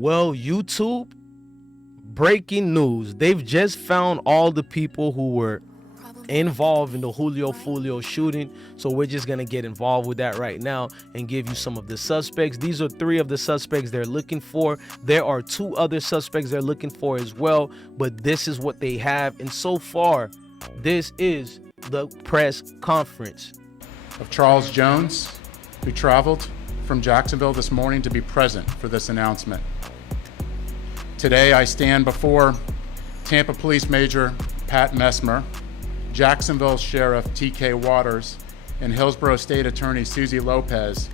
Well, YouTube, breaking news. They've just found all the people who were involved in the Julio Foolio shooting. So we're just going to get involved with that right now and give you some of the suspects. These are 3 of the suspects they're looking for. There are 2 other suspects they're looking for as well, but this is what they have. And so far, this is the press conference of Charles Jones, who traveled from Jacksonville this morning to be present for this announcement. Today I stand before Tampa Police Major Pat Messmer, Jacksonville Sheriff T.K. Waters, and Hillsborough State Attorney Susie Lopez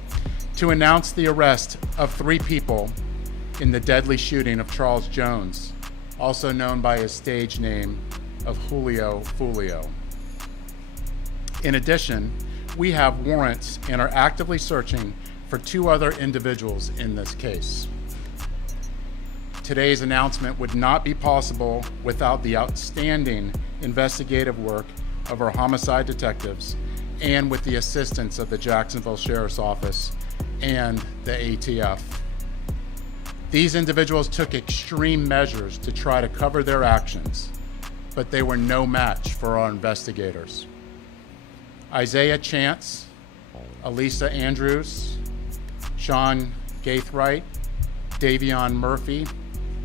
to announce the arrest of 3 people in the deadly shooting of Charles Jones, also known by his stage name of Julio Foolio. In addition, we have warrants and are actively searching for 2 other individuals in this case. Today's announcement would not be possible without the outstanding investigative work of our homicide detectives and with the assistance of the Jacksonville Sheriff's Office and the ATF. These individuals took extreme measures to try to cover their actions, but they were no match for our investigators. Isaiah Chance, Elisa Andrews, Sean Gaithright, Davion Murphy,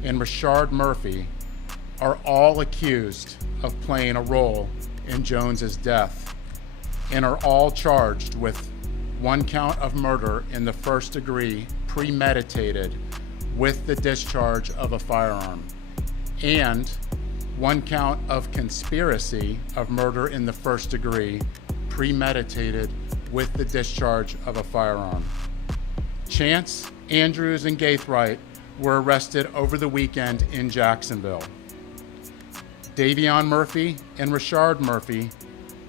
and Rashard Murphy are all accused of playing a role in Jones's death and are all charged with 1 count of murder in the first degree, premeditated with the discharge of a firearm, and 1 count of conspiracy of murder in the first degree, premeditated with the discharge of a firearm. Chance, Andrews, and Gaithright were arrested over the weekend in Jacksonville. Davion Murphy and Rashard Murphy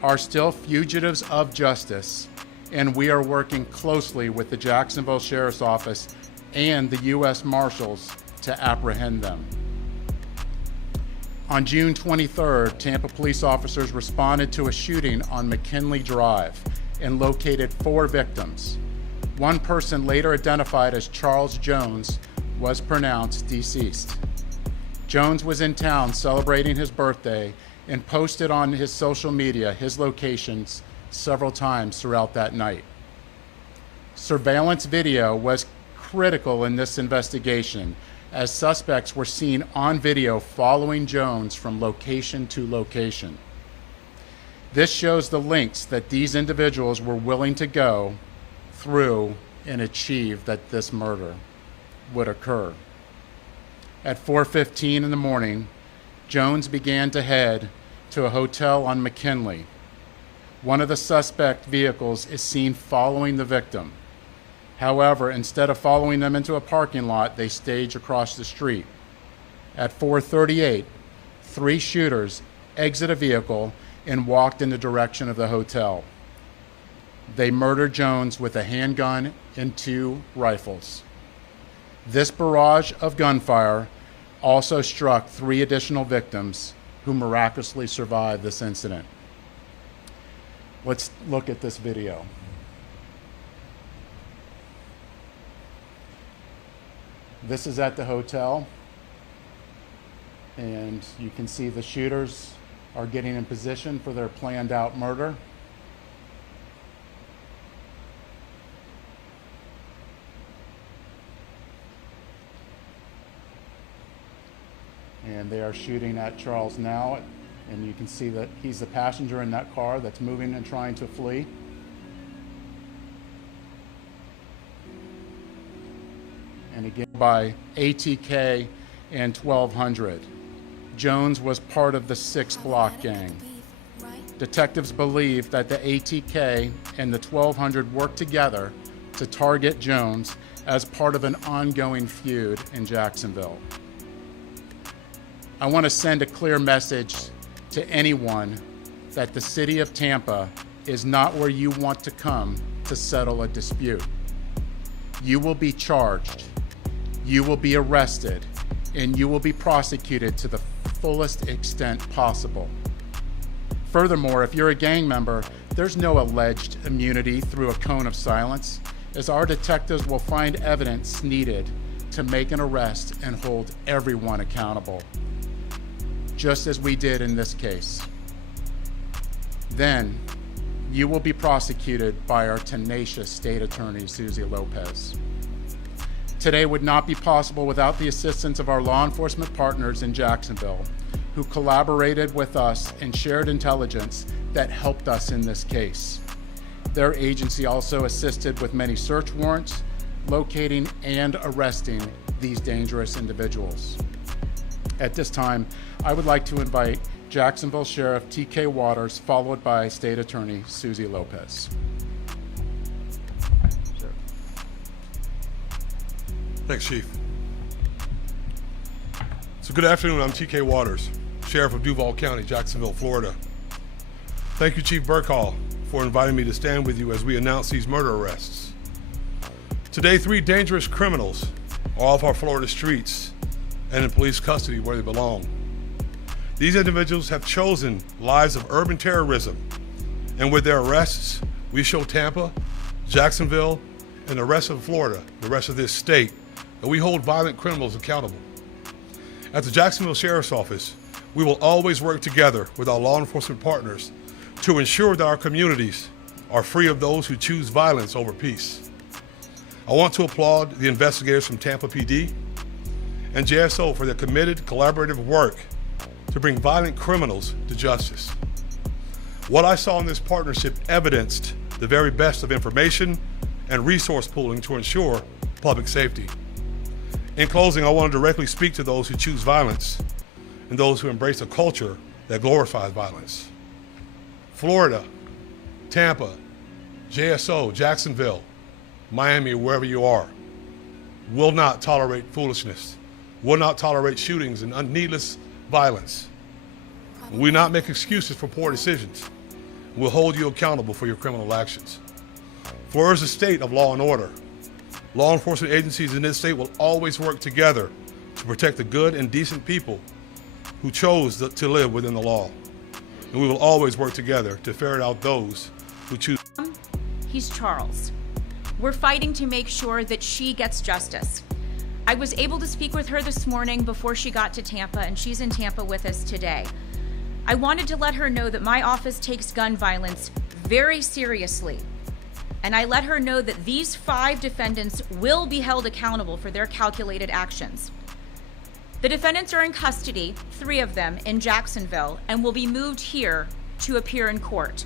are still fugitives of justice, and we are working closely with the Jacksonville Sheriff's Office and the U.S. Marshals to apprehend them. On June 23rd, Tampa police officers responded to a shooting on McKinley Drive and located 4 victims. 1 person, later identified as Charles Jones, was pronounced deceased. Jones was in town celebrating his birthday and posted on his social media his locations several times throughout that night. Surveillance video was critical in this investigation, as suspects were seen on video following Jones from location to location. This shows the lengths that these individuals were willing to go through and achieve that this murder would occur. At 4:15 in the morning, Jones began to head to a hotel on McKinley. One of the suspect vehicles is seen following the victim. However, instead of following them into a parking lot, they stage across the street. At 4:38, 3 shooters exit a vehicle and walked in the direction of the hotel. They murdered Jones with a handgun and 2 rifles. This barrage of gunfire also struck 3 additional victims who miraculously survived this incident. Let's look at this video. This is at the hotel, and you can see the shooters are getting in position for their planned out murder. And they are shooting at Charles now, and you can see that he's the passenger in that car that's moving and trying to flee. And again by ATK and 1200. Jones was part of the 6 Block gang. Detectives believe that the ATK and the 1200 worked together to target Jones as part of an ongoing feud in Jacksonville. I want to send a clear message to anyone that the city of Tampa is not where you want to come to settle a dispute. You will be charged, you will be arrested, and you will be prosecuted to the fullest extent possible. Furthermore, if you're a gang member, there's no alleged immunity through a cone of silence, as our detectives will find evidence needed to make an arrest and hold everyone accountable, just as we did in this case. Then, you will be prosecuted by our tenacious state attorney, Susie Lopez. Today would not be possible without the assistance of our law enforcement partners in Jacksonville, who collaborated with us and shared intelligence that helped us in this case. Their agency also assisted with many search warrants, locating and arresting these dangerous individuals. At this time, I would like to invite Jacksonville Sheriff T.K. Waters, followed by State Attorney Susie Lopez. Thanks, Chief. So good afternoon, I'm T.K. Waters, Sheriff of Duval County, Jacksonville, Florida. Thank you, Chief Burkhall, for inviting me to stand with you as we announce these murder arrests. Today, 3 dangerous criminals are off our Florida streets and in police custody where they belong. These individuals have chosen lives of urban terrorism, and with their arrests, we show Tampa, Jacksonville, and the rest of Florida, the rest of this state, that we hold violent criminals accountable. At the Jacksonville Sheriff's Office, we will always work together with our law enforcement partners to ensure that our communities are free of those who choose violence over peace. I want to applaud the investigators from Tampa PD and JSO for their committed collaborative work to bring violent criminals to justice. What I saw in this partnership evidenced the very best of information and resource pooling to ensure public safety. In closing, I want to directly speak to those who choose violence and those who embrace a culture that glorifies violence. Florida, Tampa, JSO, Jacksonville, Miami, wherever you are, will not tolerate foolishness, will not tolerate shootings and needless violence. We will not make excuses for poor decisions. We'll hold you accountable for your criminal actions. Florida is a state of law and order. Law enforcement agencies in this state will always work together to protect the good and decent people who chose to live within the law. And we will always work together to ferret out those who choose. He's Charles. We're fighting to make sure that she gets justice. I was able to speak with her this morning before she got to Tampa, and she's in Tampa with us today. I wanted to let her know that my office takes gun violence very seriously. And I let her know that these 5 defendants will be held accountable for their calculated actions. The defendants are in custody, 3 of them, in Jacksonville, and will be moved here to appear in court.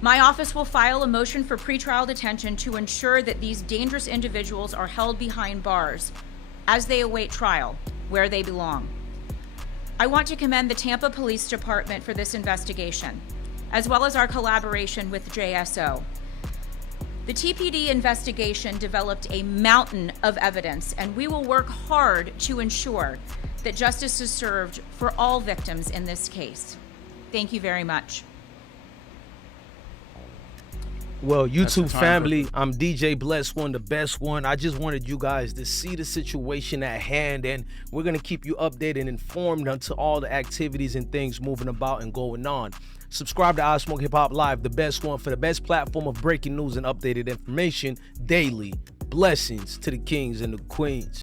My office will file a motion for pretrial detention to ensure that these dangerous individuals are held behind bars as they await trial, where they belong. I want to commend the Tampa Police Department for this investigation, as well as our collaboration with JSO. The TPD investigation developed a mountain of evidence, and we will work hard to ensure that justice is served for all victims in this case. Thank you very much. Well, YouTube family, I'm DJ Bless One, the best one. I just wanted you guys to see the situation at hand, and we're going to keep you updated and informed onto all the activities and things moving about and going on. Subscribe to I Smoke Hip Hop Live, the best one, for the best platform of breaking news and updated information daily. Blessings to the kings and the queens.